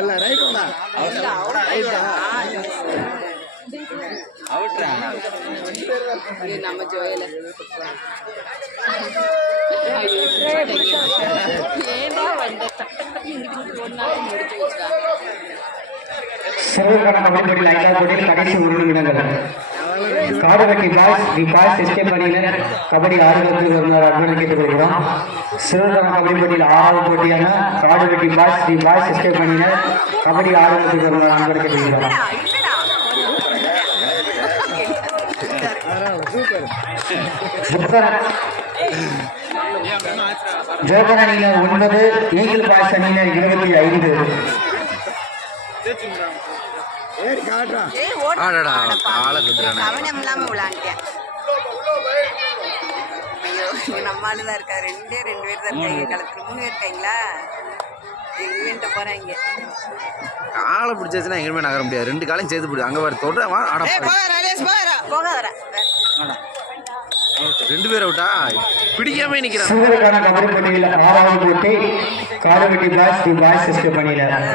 இல்ல ரைட்டா அவுட்ரா நம்ம ஜோயல ஏடா வந்த இங்கிட்டு ஒரு நாள் முடிச்சு வச்சா சிறுவர்கான கபடி போட்டியில் கடைசி 1 நிமிடங்கள் காடுவெட்டி பாய்ஸ் எஸ்கேப் அணியினர் கபடி 6 அனுமதி கேட்டுக்கொள்கிறோம். சிறுவர்கான கபடி போட்டியில் 6வது போட்டியான காடுவெட்டி பாய்ஸ் எஸ்கேப் அணியினர் கபடி 6 அனுமதி கேட்டுக்கொள்கிறோம். ஜோகர் அணியினர் 9, ஈகிள் பாய்ஸ் அணியினர் 25. கவனம் இல்லாம விளையாண்டேன். ஐயோ நம்மளுதான் இருக்கா, 2 பேர் தான் இருக்காங்க களத்துல. 3 பேர் இருக்காங்களா? இவன்ட்ட போறாங்க. காலை பிடிச்சாச்சுன்னா எங்கேயுமே நகர முடியாது. 2 காலையும் சேர்த்து பிடி. அங்கே வர தொடர போக வர 2 பேர் அவுட்டா பிடிக்காம நிற்கிறாங்க. சிறுவர்கான கபடி போட்டியில் 6வது போட்டி காடுவெட்டி பாய்ஸ் எஸ்கேப் அணியினர்